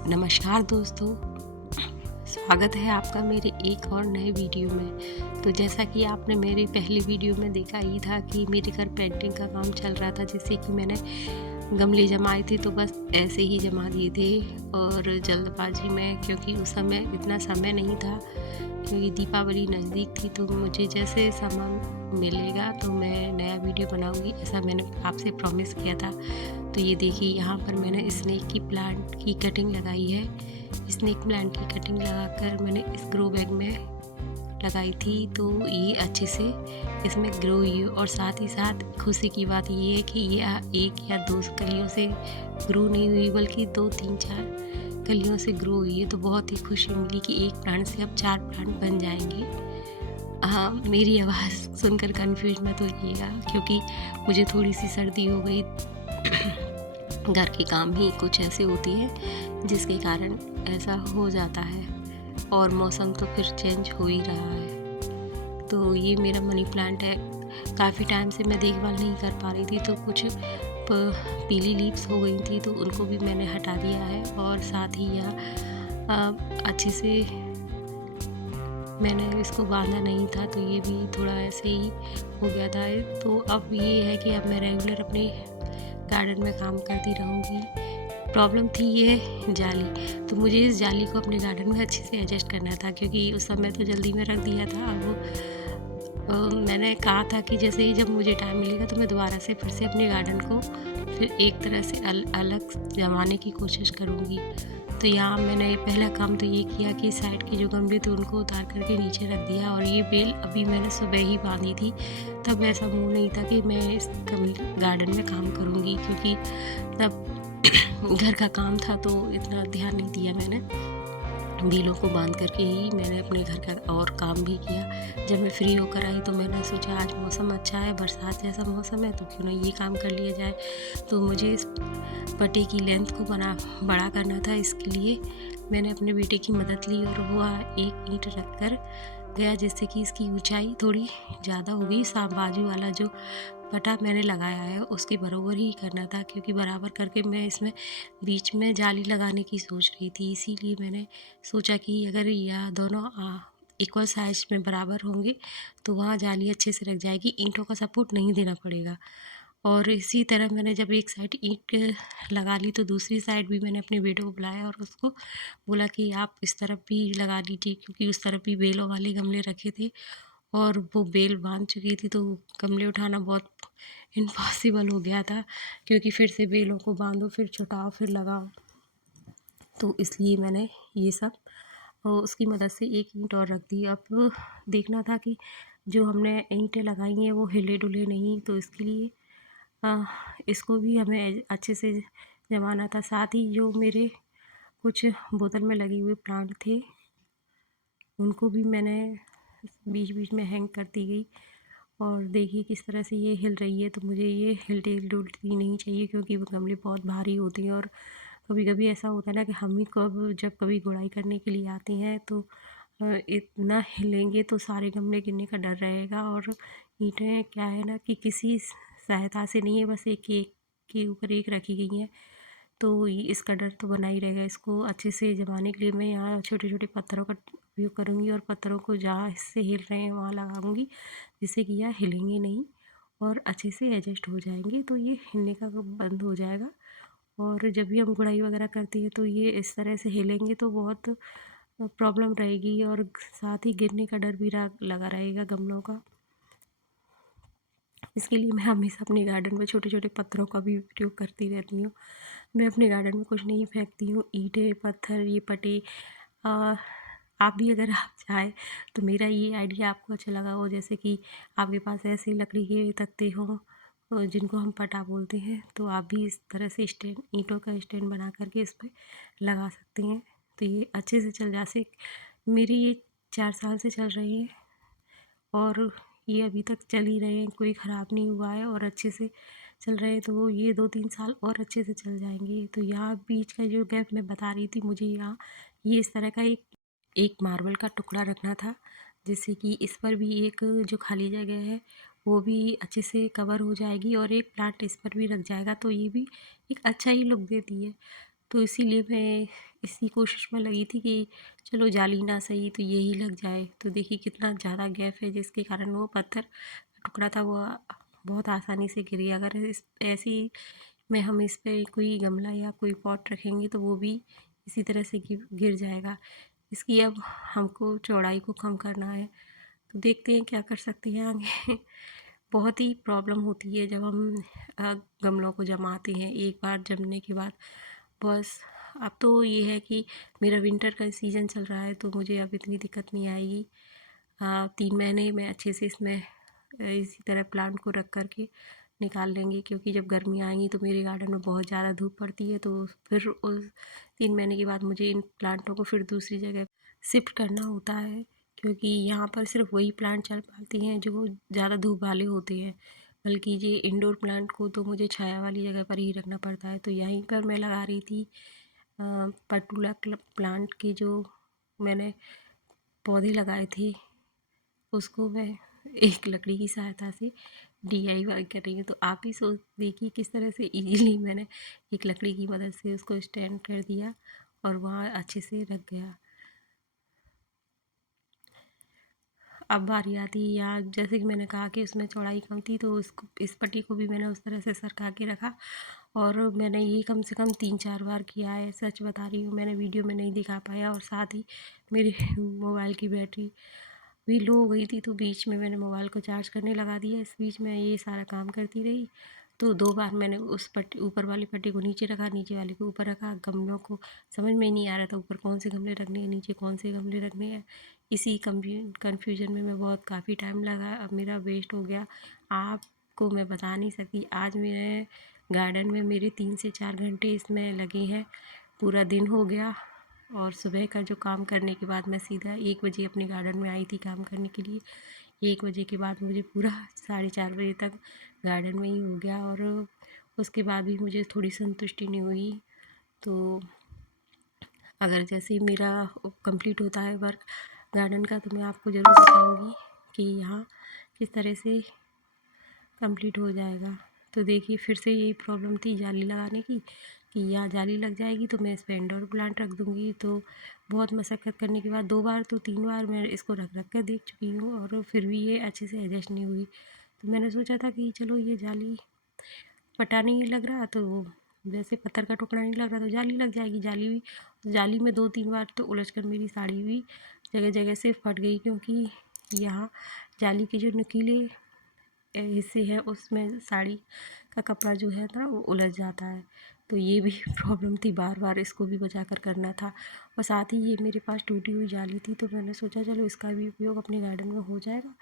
नमस्कार दोस्तों, स्वागत है आपका मेरे एक और नए वीडियो में। तो जैसा कि आपने मेरी पहली वीडियो में देखा ही था कि मेरे घर पेंटिंग का काम चल रहा था, जिससे कि मैंने गमले जमाए थे तो बस ऐसे ही जमा दिए थे और जल्दबाजी में, क्योंकि उस समय इतना समय नहीं था, क्योंकि दीपावली नज़दीक थी। तो मुझे जैसे सामान मिलेगा तो मैं नया वीडियो बनाऊंगी, ऐसा मैंने आपसे प्रॉमिस किया था। तो ये देखिए, यहाँ पर मैंने स्नेक की प्लांट की कटिंग लगाई है। स्नेक प्लांट की कटिंग लगाकर मैंने इस ग्रो बैग में लगाई थी, तो ये अच्छे से इसमें ग्रो हुई है। और साथ ही साथ खुशी की बात ये है कि ये एक या दो कलियों से ग्रो नहीं हुई, बल्कि 2, 3, 4 कलियों से ग्रो हुई है। तो बहुत ही खुशी मिली कि एक प्लांट से अब 4 प्लांट बन जाएंगे। हाँ, मेरी आवाज़ सुनकर कंफ्यूज मत होइएगा, क्योंकि मुझे थोड़ी सी सर्दी हो गई। घर के काम ही कुछ ऐसे होती है जिसके कारण ऐसा हो जाता है, और मौसम तो फिर चेंज हो ही रहा है। तो ये मेरा मनी प्लांट है। काफ़ी टाइम से मैं देखभाल नहीं कर पा रही थी, तो कुछ पीली लीव्स हो गई थी, तो उनको भी मैंने हटा दिया है। और साथ ही यह अच्छे से मैंने इसको बांधा नहीं था, तो ये भी थोड़ा ऐसे ही हो गया था। तो अब ये है कि अब मैं रेगुलर अपने गार्डन में काम करती रहूँगी। प्रॉब्लम थी ये जाली, तो मुझे इस जाली को अपने गार्डन में अच्छे से एडजस्ट करना था, क्योंकि उस समय तो जल्दी में रख दिया था। अब मैंने कहा था कि जैसे ही जब मुझे टाइम मिलेगा तो मैं दोबारा से फिर से अपने गार्डन को फिर एक तरह से अलग जमाने की कोशिश करूँगी। तो यहाँ मैंने पहला काम तो ये किया कि साइड के जो गमले थे उनको उतार करके नीचे रख दिया। और ये बेल अभी मैंने सुबह ही बांधी थी, तब ऐसा मूड नहीं था कि मैं इस गार्डन में काम करूँगी, क्योंकि तब घर का काम था तो इतना ध्यान नहीं दिया मैंने। बेलों को बांध करके ही मैंने अपने घर का और काम भी किया। जब मैं फ्री होकर आई तो मैंने सोचा आज मौसम अच्छा है, बरसात जैसा मौसम है, तो क्यों ना ये काम कर लिया जाए। तो मुझे इस पट्टी की लेंथ को बड़ा करना था। इसके लिए मैंने अपने बेटे की मदद ली और वह एक ईंट रख कर गया, जिससे कि इसकी ऊंचाई थोड़ी ज़्यादा हो गई। बाजू वाला जो पटा मैंने लगाया है उसके बराबर ही करना था, क्योंकि बराबर करके मैं इसमें बीच में जाली लगाने की सोच रही थी। इसीलिए मैंने सोचा कि अगर यह दोनों इक्वल साइज में बराबर होंगे तो वहाँ जाली अच्छे से लग जाएगी, ईंटों का सपोर्ट नहीं देना पड़ेगा। और इसी तरह मैंने जब एक साइड ईंट लगा ली तो दूसरी साइड भी मैंने अपने बेटे को बुलाया और उसको बोला कि आप इस तरफ भी लगा लीजिए, क्योंकि उस तरफ भी बेलों वाले गमले रखे थे और वो बेल बांध चुकी थी, तो गमले उठाना बहुत इम्पॉसिबल हो गया था, क्योंकि फिर से बेलों को बांधो, फिर छुटाओ, फिर लगाओ। तो इसलिए मैंने ये सब उसकी मदद से एक ईंट और रख दी। अब देखना था कि जो हमने ईंटें लगाई हैं वो हिले डुले नहीं, तो इसके लिए इसको भी हमें अच्छे से जमाना था। साथ ही जो मेरे कुछ बोतल में लगे हुए प्लांट थे उनको भी मैंने बीच बीच में हैंग करती गई। और देखिए किस तरह से ये हिल रही है, तो मुझे ये हिलती डुलती नहीं चाहिए, क्योंकि वो गमले बहुत भारी होती हैं। और कभी कभी ऐसा होता है ना कि हम ही कब जब कभी गुड़ाई करने के लिए आती हैं तो इतना हिलेंगे तो सारे गमले गिरने का डर रहेगा। और ईंटें क्या है ना कि किसी सहायता से नहीं है, बस एक एक के ऊपर एक रखी गई हैं, तो इसका डर तो बना ही रहेगा। इसको अच्छे से जमाने के लिए मैं यहाँ छोटे छोटे पत्थरों का उपयोग करूँगी और पत्थरों को जहाँ हिस्से हिल रहे हैं वहाँ लगाऊंगी, जिससे कि यह हिलेंगे नहीं और अच्छे से एडजस्ट हो जाएंगे, तो ये हिलने का बंद हो जाएगा। और जब भी हम गुड़ाई वगैरह करती है तो ये इस तरह से हिलेंगे तो बहुत प्रॉब्लम रहेगी, और साथ ही गिरने का डर भी लगा रहेगा गमलों का। इसके लिए मैं हमेशा अपने गार्डन में छोटे छोटे पत्थरों का भी उपयोग करती रहती हूँ। मैं अपने गार्डन में कुछ नहीं फेंकती हूँ, ईंटें पत्थर ये पटे। अ, आप भी अगर आप चाहें तो मेरा ये आइडिया आपको अच्छा लगा हो, जैसे कि आपके पास ऐसे लकड़ी के तख्ते हों जिनको हम पटा बोलते हैं, तो आप भी इस तरह से स्टैंड ईंटों का स्टैंड बना करके इस पर लगा सकते हैं, तो ये अच्छे से चल जा से मेरी ये 4 साल से चल रही है और ये अभी तक चल ही रहे हैं, कोई ख़राब नहीं हुआ है और अच्छे से चल रहे हैं। तो ये 2-3 साल और अच्छे से चल जाएंगे। तो यहाँ बीच का जो गैप मैं बता रही थी, मुझे यहाँ ये इस तरह का एक एक मार्बल का टुकड़ा रखना था, जिससे कि इस पर भी एक जो खाली जगह है वो भी अच्छे से कवर हो जाएगी और एक प्लांट इस पर भी रख जाएगा, तो ये भी एक अच्छा ही लुक देती है। तो इसीलिए मैं इसी कोशिश में लगी थी कि चलो जाली ना सही तो यही लग जाए। तो देखिए कितना ज़्यादा गैप है, जिसके कारण वो पत्थर का टुकड़ा था वो बहुत आसानी से गिर गया। अगर इस ऐसी में हम इस पे कोई गमला या कोई पॉट रखेंगे तो वो भी इसी तरह से गिर जाएगा। इसकी अब हमको चौड़ाई को कम करना है, तो देखते हैं क्या कर सकते हैं आगे। बहुत ही प्रॉब्लम होती है जब हम गमलों को जमाते हैं एक बार जमने के बाद। बस अब तो ये है कि मेरा विंटर का सीज़न चल रहा है तो मुझे अब इतनी दिक्कत नहीं आएगी। 3 महीने में अच्छे से इसमें इसी तरह प्लांट को रख कर के निकाल लेंगे, क्योंकि जब गर्मी आएंगी तो मेरे गार्डन में बहुत ज़्यादा धूप पड़ती है, तो फिर उस 3 महीने के बाद मुझे इन प्लांटों को फिर दूसरी जगह शिफ्ट करना होता है, क्योंकि यहाँ पर सिर्फ वही प्लांट चल पाती हैं जो ज़्यादा धूप वाले होते हैं। बल्कि ये इंडोर प्लांट को तो मुझे छाया वाली जगह पर ही रखना पड़ता है। तो यहीं पर मैं लगा रही थी पटुला प्लांट के जो मैंने पौधे लगाए थे, उसको मैं एक लकड़ी की सहायता से DIY कर रही हूँ। तो आप ही सोच देखिए किस तरह से इजीली मैंने एक लकड़ी की मदद से उसको स्टैंड कर दिया और वहाँ अच्छे से रख गया। अब बारी आती है यहाँ, जैसे कि मैंने कहा कि उसमें चौड़ाई कम थी तो उसको इस पट्टी को भी मैंने उस तरह से सरका के रखा, और मैंने ये कम से कम 3-4 बार किया है। सच बता रही हूँ, मैंने वीडियो में नहीं दिखा पाया, और साथ ही मेरे मोबाइल की बैटरी भी लो हो गई थी, तो बीच में मैंने मोबाइल को चार्ज करने लगा दिया। इस बीच में ये सारा काम करती रही, तो 2 बार मैंने उस पट्टी ऊपर वाली पट्टी को नीचे रखा, नीचे वाली को ऊपर रखा। गमलों को समझ में ही नहीं आ रहा था ऊपर कौन से गमले रखने हैं, नीचे कौन से गमले रखने हैं। इसी कन्फ्यूजन में मैं बहुत काफ़ी टाइम लगा, अब मेरा वेस्ट हो गया। आपको मैं बता नहीं सकती, आज मेरे गार्डन में मेरे 3 से 4 घंटे इसमें लगे हैं। पूरा दिन हो गया, और सुबह का जो काम करने के बाद मैं सीधा 1 बजे अपने गार्डन में आई थी काम करने के लिए। 1 बजे के बाद मुझे पूरा 4:30 बजे तक गार्डन में ही हो गया, और उसके बाद भी मुझे थोड़ी संतुष्टि नहीं हुई। तो अगर जैसे ही मेरा कंप्लीट होता है वर्क गार्डन का, तो मैं आपको ज़रूर बताऊंगी कि यहाँ किस तरह से कंप्लीट हो जाएगा। तो देखिए फिर से यही प्रॉब्लम थी जाली लगाने की, कि यहाँ जाली लग जाएगी तो मैं इस पर इंडोर प्लांट रख दूँगी। तो बहुत मशक्क़त करने के बाद 2 बार तो 3 बार मैं इसको रख रख कर देख चुकी हूँ, और फिर भी ये अच्छे से एडजस्ट नहीं हुई। तो मैंने सोचा था कि चलो ये जाली पटा नहीं लग रहा, तो जैसे पत्थर का टुकड़ा नहीं लग रहा तो जाली लग जाएगी। जाली में 2-3 बार तो उलझ कर मेरी साड़ी भी जगह जगह से फट गई, क्योंकि यहाँ जाली के जो नुकीले हिस्से हैं उसमें साड़ी का कपड़ा जो है ना वो उलझ जाता है। तो ये भी प्रॉब्लम थी, बार बार इसको भी बचा कर करना था। और साथ ही ये मेरे पास टूटी हुई जाली थी, तो मैंने सोचा चलो इसका भी उपयोग अपने गार्डन में हो जाएगा,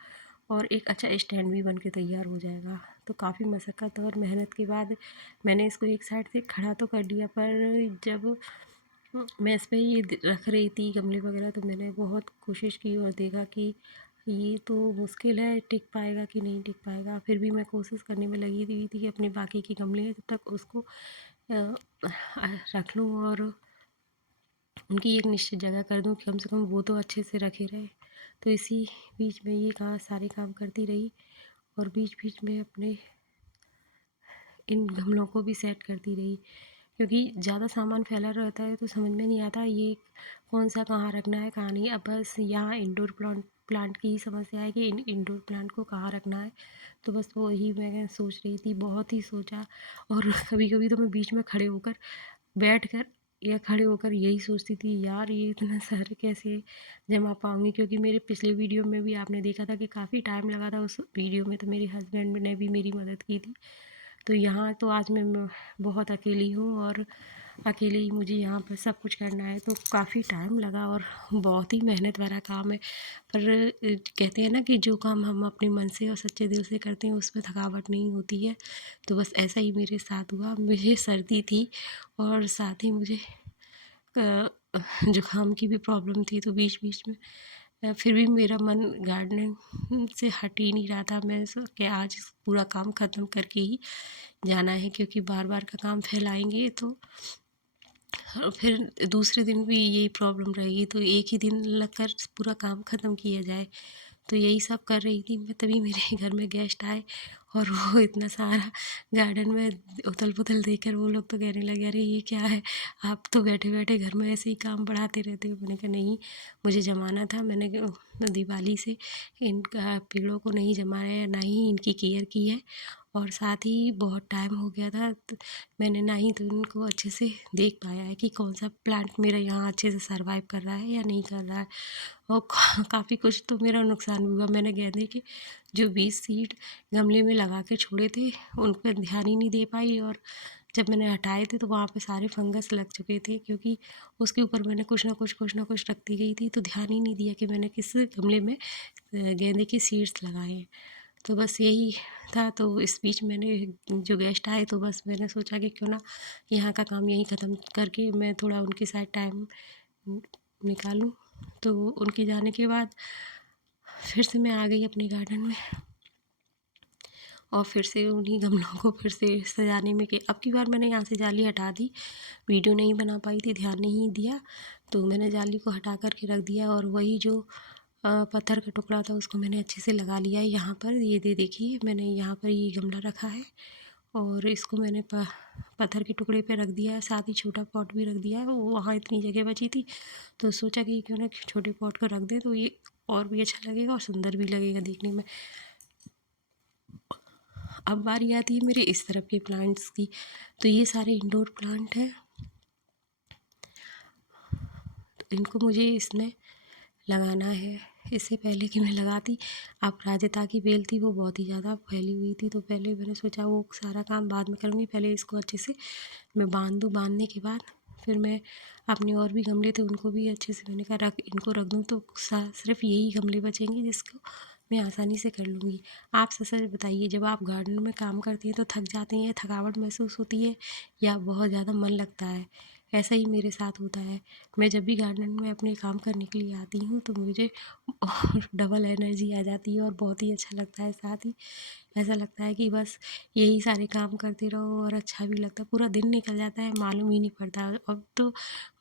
और एक अच्छा स्टैंड भी बन के तैयार हो जाएगा। तो काफ़ी मशक्क़त और मेहनत के बाद मैंने इसको एक साइड से खड़ा तो कर दिया, पर जब मैं इस पे ये रख रही थी गमले वगैरह, तो मैंने बहुत कोशिश की और देखा कि ये तो मुश्किल है, टिक पाएगा कि नहीं टिक पाएगा। फिर भी मैं कोशिश करने में लगी हुई थी कि अपने बाकी के गमले हैं जब तक उसको रख लूँ, और उनकी एक निश्चित जगह कर दूँ कि कम से कम वो तो अच्छे से रखे रहे। तो इसी बीच में ये सारे काम करती रही, और बीच बीच में अपने इन गमलों को भी सेट करती रही, क्योंकि ज़्यादा सामान फैला रहता है तो समझ में नहीं आता ये कौन सा कहाँ रखना है कहाँ नहीं। अब बस यहाँ इंडोर प्लांट की ही समस्या है कि इंडोर प्लांट को कहाँ रखना है। तो बस वही मैं सोच रही थी, बहुत ही सोचा, और कभी कभी तो मैं बीच में खड़े होकर बैठ कर या खड़े होकर यही सोचती थी, यार ये इतना सारे कैसे जमा पाऊँगी। क्योंकि मेरे पिछले वीडियो में भी आपने देखा था कि काफ़ी टाइम लगा था, उस वीडियो में तो मेरे हस्बैंड ने भी मेरी मदद की थी। तो यहाँ तो आज मैं बहुत अकेली हूँ, और अकेले ही मुझे यहाँ पर सब कुछ करना है, तो काफ़ी टाइम लगा और बहुत ही मेहनत भरा काम है। पर कहते हैं ना कि जो काम हम अपने मन से और सच्चे दिल से करते हैं उसमें थकावट नहीं होती है। तो बस ऐसा ही मेरे साथ हुआ। मुझे सर्दी थी, और साथ ही मुझे जुकाम की भी प्रॉब्लम थी, तो बीच बीच में फिर भी मेरा मन गार्डनिंग से हट ही नहीं रहा था। मैं कि आज पूरा काम ख़त्म करके ही जाना है, क्योंकि बार बार का काम फैलाएंगे तो फिर दूसरे दिन भी यही प्रॉब्लम रहेगी। तो एक ही दिन लगकर पूरा काम ख़त्म किया जाए। तो यही सब कर रही थी मैं, तभी मेरे घर में गेस्ट आए, और वो इतना सारा गार्डन में उथल-पुथल देखकर वो लोग तो कहने लगे, अरे ये क्या है? आप तो बैठे-बैठे घर में ऐसे ही काम बढ़ाते रहते हो। मैंने कहा नहीं, मुझे जमाना था। मैंने दिवाली से इनका पेड़ों को नहीं जमाया है, ना ही इनकी केयर की है, और साथ ही बहुत टाइम हो गया था, तो मैंने ना ही तो इनको अच्छे से देख पाया है कि कौन सा प्लांट मेरा यहाँ अच्छे से सर्वाइव कर रहा है या नहीं कर रहा है। और काफ़ी कुछ तो मेरा नुकसान भी हुआ। मैंने गेंदे के जो 20 सीड गमले में लगा के छोड़े थे, उन पर ध्यान ही नहीं दे पाई, और जब मैंने हटाए थे तो वहाँ पे सारे फंगस लग चुके थे, क्योंकि उसके ऊपर मैंने कुछ ना कुछ रखती गई थी, तो ध्यान ही नहीं दिया कि मैंने किस गमले में गेंदे के सीड्स लगाए हैं। तो बस यही था। तो इस बीच मैंने जो गेस्ट आए, तो बस मैंने सोचा कि क्यों ना यहाँ का काम यहीं ख़त्म करके मैं थोड़ा उनके साथ टाइम निकालूं। तो उनके जाने के बाद फिर से मैं आ गई अपने गार्डन में, और फिर से उन्हीं गमलों को फिर से सजाने में कि अब की बार मैंने यहाँ से जाली हटा दी। वीडियो नहीं बना पाई थी, ध्यान नहीं दिया, तो मैंने जाली को हटा कर के रख दिया, और वही जो पत्थर का टुकड़ा था उसको मैंने अच्छे से लगा लिया है यहाँ पर। ये देखिए, मैंने यहाँ पर ये गमला रखा है, और इसको मैंने पत्थर के टुकड़े पे रख दिया है, साथ ही छोटा पॉट भी रख दिया है। वो वहाँ इतनी जगह बची थी, तो सोचा कि क्यों ना छोटे पॉट को रख दें, तो ये और भी अच्छा लगेगा और सुंदर भी लगेगा देखने में। अब बारी आती है मेरे इस तरफ के प्लांट्स की। तो ये सारे इंडोर प्लांट हैं, तो इनको मुझे इसमें लगाना है। इससे पहले कि मैं लगाती, अपराजिता की बेल थी, वो बहुत ही ज़्यादा फैली हुई थी, तो पहले मैंने सोचा वो सारा काम बाद में करूँगी, पहले इसको अच्छे से मैं बांध दूँ। बांधने के बाद फिर मैं अपने और भी गमले थे उनको भी अच्छे से मैंने कहा इनको रख दूँ, तो सिर्फ यही गमले बचेंगे जिसको मैं आसानी से कर लूँगी। आप सच बताइए, जब आप गार्डन में काम करती हैं तो थक जाते हैं, थकावट महसूस होती है, या बहुत ज़्यादा मन लगता है? ऐसा ही मेरे साथ होता है। मैं जब भी गार्डन में अपने काम करने के लिए आती हूँ, तो मुझे और डबल एनर्जी आ जाती है, और बहुत ही अच्छा लगता है। साथ ही ऐसा लगता है कि बस यही सारे काम करते रहो, और अच्छा भी लगता है, पूरा दिन निकल जाता है, मालूम ही नहीं पड़ता। अब तो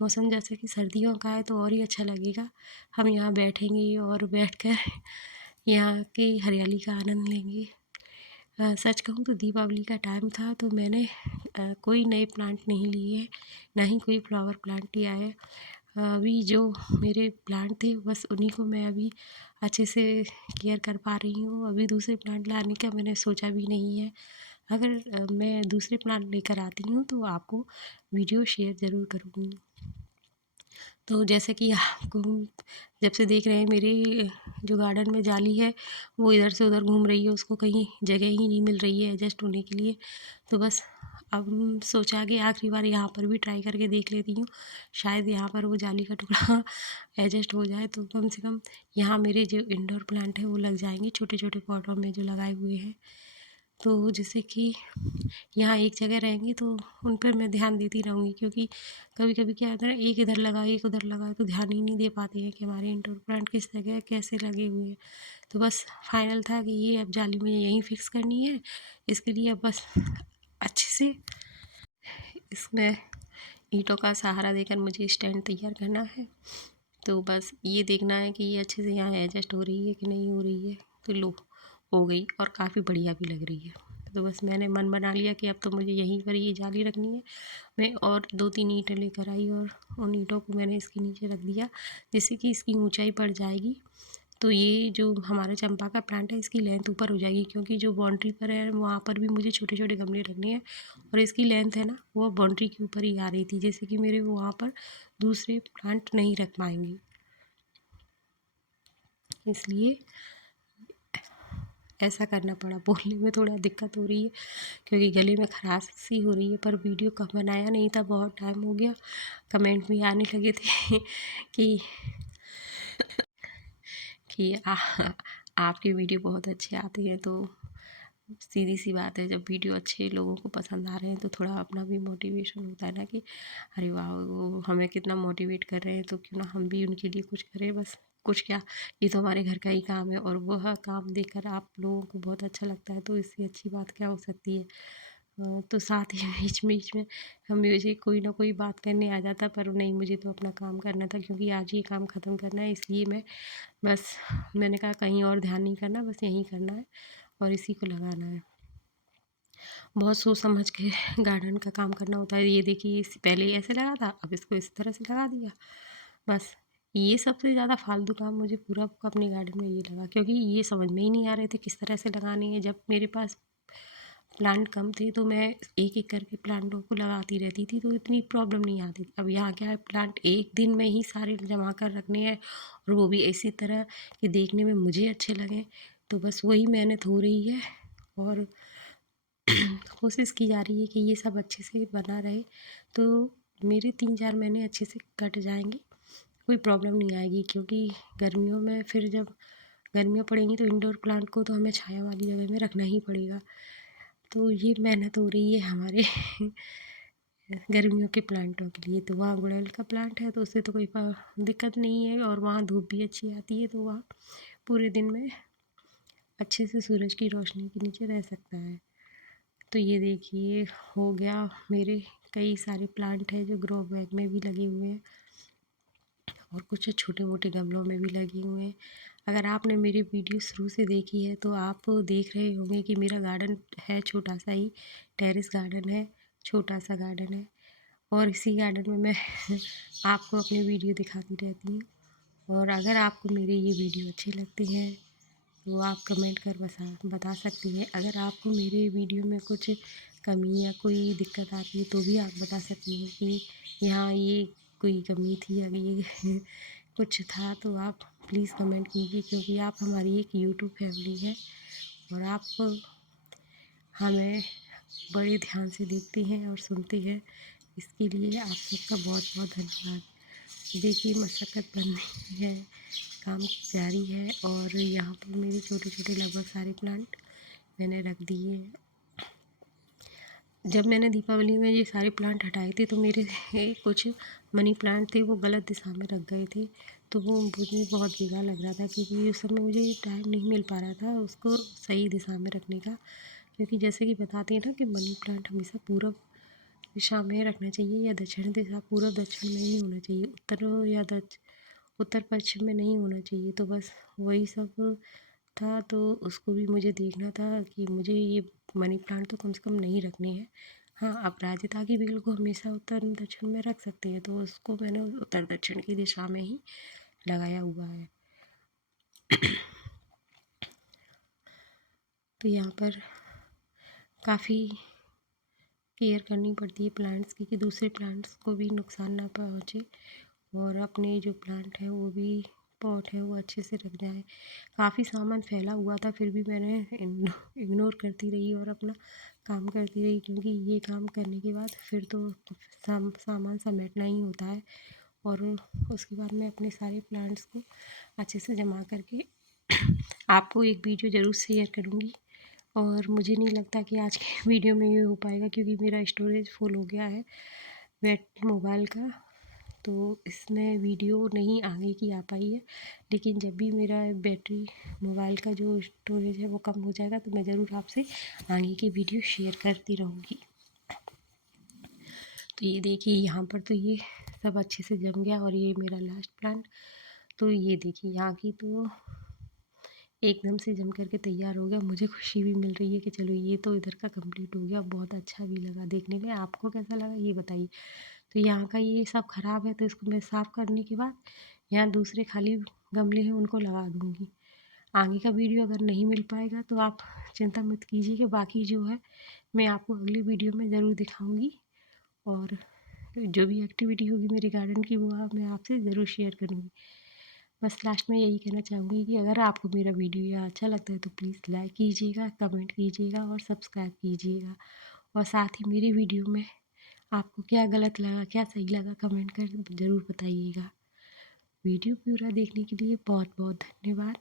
मौसम जैसे कि सर्दियों का है, तो और ही अच्छा लगेगा। हम यहाँ बैठेंगे और बैठकर यहाँ की हरियाली का आनंद लेंगे। सच कहूँ तो दीपावली का टाइम था, तो मैंने कोई नए प्लांट नहीं लिए, ना ही कोई फ्लावर प्लांट लिया है। अभी जो मेरे प्लांट थे, बस उन्हीं को मैं अभी अच्छे से केयर कर पा रही हूँ। अभी दूसरे प्लांट लाने का मैंने सोचा भी नहीं है। अगर मैं दूसरे प्लांट लेकर आती हूँ, तो आपको वीडियो शेयर ज़रूर करूँगी। तो जैसे कि आपको जब से देख रहे हैं, मेरे जो गार्डन में जाली है, वो इधर से उधर घूम रही है, उसको कहीं जगह ही नहीं मिल रही है एडजस्ट होने के लिए। तो बस अब सोचा कि आखिरी बार यहाँ पर भी ट्राई करके देख लेती हूँ, शायद यहाँ पर वो जाली का टुकड़ा एडजस्ट हो जाए, तो कम से कम यहाँ मेरे जो इंडोर प्लांट है वो लग जाएंगे, छोटे छोटे पॉटों में जो लगाए हुए हैं। तो जैसे कि यहाँ एक जगह रहेंगी, तो उन पर मैं ध्यान देती रहूँगी, क्योंकि कभी कभी क्या होता है ना, एक इधर लगा एक उधर लगा, तो ध्यान ही नहीं दे पाते हैं कि हमारे इंडोर प्लांट किस जगह कैसे लगे हुए हैं। तो बस फाइनल था कि ये अब जाली मुझे यहीं फिक्स करनी है। इसके लिए अब बस अच्छे से इसमें ईंटों का सहारा देकर मुझे स्टैंड तैयार करना है। तो बस ये देखना है कि ये अच्छे से यहाँ एडजस्ट हो रही है कि नहीं हो रही है। तो लो, हो गई, और काफ़ी बढ़िया भी लग रही है। तो बस मैंने मन बना लिया कि अब तो मुझे यहीं पर ये जाली रखनी है। मैं और 2-3 ईंटें लेकर आई, और उन ईंटों को मैंने इसके नीचे रख दिया, जिससे कि इसकी ऊंचाई बढ़ जाएगी। तो ये जो हमारा चंपा का प्लांट है, इसकी लेंथ ऊपर हो जाएगी, क्योंकि जो बाउंड्री पर है वहाँ पर भी मुझे छोटे छोटे गमले रखने हैं, और इसकी लेंथ है ना, वो बाउंड्री के ऊपर ही आ रही थी, जैसे कि मेरे वहाँ पर दूसरे प्लांट नहीं रख पाएंगे, इसलिए ऐसा करना पड़ा। बोलने में थोड़ा दिक्कत हो रही है, क्योंकि गले में खराश सी हो रही है, पर वीडियो का बनाया नहीं था, बहुत टाइम हो गया। कमेंट भी आने लगे थे कि आपके वीडियो बहुत अच्छे आते हैं। तो सीधी सी बात है, जब वीडियो अच्छे लोगों को पसंद आ रहे हैं, तो थोड़ा अपना भी मोटिवेशन होता है ना, कि अरे वाह, वो हमें कितना मोटिवेट कर रहे हैं, तो क्यों ना हम भी उनके लिए कुछ करें। बस कुछ क्या, ये तो हमारे घर का ही काम है, और वह काम देखकर आप लोगों को बहुत अच्छा लगता है, तो इससे अच्छी बात क्या हो सकती है। तो साथ ही बीच बीच में मुझे कोई ना कोई बात करने आ जाता, पर नहीं, मुझे तो अपना काम करना था, क्योंकि आज ये काम ख़त्म करना है, इसलिए बस मैंने कहा कहीं और ध्यान नहीं करना, बस यहीं करना है और इसी को लगाना है। बहुत सोच समझ के गार्डन का काम करना होता है। ये देखिए पहले ऐसे लगा था, अब इसको इस तरह से लगा दिया। बस ये सबसे ज़्यादा फालतू काम मुझे पूरा अपने गार्डन में ये लगा, क्योंकि ये समझ में ही नहीं आ रहे थे किस तरह से लगाने हैं। जब मेरे पास प्लांट कम थे तो मैं एक एक करके प्लांटों को लगाती रहती थी, तो इतनी प्रॉब्लम नहीं आती थी। अब यहाँ क्या है, प्लांट एक दिन में ही सारे जमा कर रखने हैं, और वो भी इसी तरह कि देखने में मुझे अच्छे लगें। तो बस वही मेहनत हो रही है, और कोशिश की जा रही है कि ये सब अच्छे से बना रहे, तो मेरे 3-4 महीने अच्छे से कट जाएंगे, कोई प्रॉब्लम नहीं आएगी। क्योंकि गर्मियों में फिर जब गर्मियाँ पड़ेंगी तो इंडोर प्लांट को तो हमें छाया वाली जगह में रखना ही पड़ेगा। तो ये मेहनत हो रही है हमारे गर्मियों के प्लांटों के लिए। तो वहाँ गुड़हल का प्लांट है तो उससे तो कोई दिक्कत नहीं है, और वहाँ धूप भी अच्छी आती है, तो वहाँ पूरे दिन में अच्छे से सूरज की रोशनी के नीचे रह सकता है। तो ये देखिए हो गया, मेरे कई सारे प्लांट हैं जो ग्रो बैग में भी लगे हुए हैं, और कुछ छोटे मोटे गमलों में भी लगे हुए हैं। अगर आपने मेरी वीडियो शुरू से देखी है तो आप देख रहे होंगे कि मेरा गार्डन है छोटा सा ही, टेरेस गार्डन है, छोटा सा गार्डन है, और इसी गार्डन में मैं आपको अपनी वीडियो दिखाती रहती हूँ। और अगर आपको मेरे ये वीडियो अच्छे लगते हैं तो आप कमेंट कर बता सकती हैं। अगर आपको मेरे वीडियो में कुछ कमी या कोई दिक्कत आती है तो भी आप बता सकती हैं कि यहाँ ये कोई कमी थी या ये कुछ था, तो आप प्लीज़ कमेंट कीजिए, क्योंकि आप हमारी एक यूट्यूब फैमिली है, और आप हमें बड़े ध्यान से देखती हैं और सुनती हैं। इसके लिए आप सबका बहुत बहुत धन्यवाद। देखिए मशक्क़त बन रही है, काम जारी है, और यहाँ पर मेरे छोटे छोटे लगभग सारे प्लांट मैंने रख दिए हैं। जब मैंने दीपावली में ये सारे प्लांट हटाए थे तो मेरे कुछ मनी प्लांट थे वो गलत दिशा में रख गए थे, तो वो मुझे बहुत बेकार लग रहा था, क्योंकि उस समय मुझे टाइम नहीं मिल पा रहा था उसको सही दिशा में रखने का। क्योंकि जैसे कि बताते हैं ना कि मनी प्लांट हमेशा पूरब दिशा में रखना चाहिए, या दक्षिण दिशा, पूरब दक्षिण में ही होना चाहिए, उत्तर या उत्तर पश्चिम में नहीं होना चाहिए। तो बस वही सब था, तो उसको भी मुझे देखना था कि मुझे ये मनी प्लांट तो कम से कम नहीं रखने हैं। हाँ, आप राजता की बेल को हमेशा उत्तर दक्षिण में रख सकते हैं, तो उसको मैंने उत्तर दक्षिण की दिशा में ही लगाया हुआ है। तो यहाँ पर काफ़ी केयर करनी पड़ती है प्लांट्स की, कि दूसरे प्लांट्स को भी नुकसान ना पहुँचे, और अपने जो प्लांट है वो भी पॉट है वो अच्छे से रख जाए। काफ़ी सामान फैला हुआ था, फिर भी मैंने इग्नोर करती रही और अपना काम करती रही, क्योंकि ये काम करने के बाद फिर तो सामान समेटना ही होता है, और उसके बाद मैं अपने सारे प्लांट्स को अच्छे से जमा करके आपको एक वीडियो ज़रूर शेयर करूँगी। और मुझे नहीं लगता कि आज के वीडियो में ये हो पाएगा, क्योंकि मेरा स्टोरेज फुल हो गया है मोबाइल का, तो इसमें वीडियो नहीं आगे की आ पाई है। लेकिन जब भी मेरा बैटरी मोबाइल का जो स्टोरेज है वो कम हो जाएगा तो मैं ज़रूर आपसे आगे की वीडियो शेयर करती रहूँगी। तो ये देखिए यहाँ पर तो ये सब अच्छे से जम गया, और ये मेरा लास्ट प्लांट, तो ये देखिए यहाँ की तो एकदम से जम करके तैयार हो गया। मुझे खुशी भी मिल रही है कि चलो ये तो इधर का कंप्लीट हो गया, बहुत अच्छा भी लगा देखने में। आपको कैसा लगा ये बताइए। तो यहाँ का ये सब ख़राब है, तो इसको मैं साफ़ करने के बाद यहाँ दूसरे खाली गमले हैं उनको लगा दूँगी। आगे का वीडियो अगर नहीं मिल पाएगा तो आप चिंता मत कीजिए, कि बाकी जो है मैं आपको अगली वीडियो में ज़रूर दिखाऊँगी, और जो भी एक्टिविटी होगी मेरे गार्डन की वो मैं आपसे ज़रूर शेयर करूँगी। बस लास्ट में यही कहना चाहूँगी कि अगर आपको मेरा वीडियो अच्छा लगता है तो प्लीज़ लाइक कीजिएगा, कमेंट कीजिएगा और सब्सक्राइब कीजिएगा। और साथ ही मेरी वीडियो में आपको क्या गलत लगा, क्या सही लगा, कमेंट कर ज़रूर बताइएगा। वीडियो पूरा देखने के लिए बहुत बहुत धन्यवाद।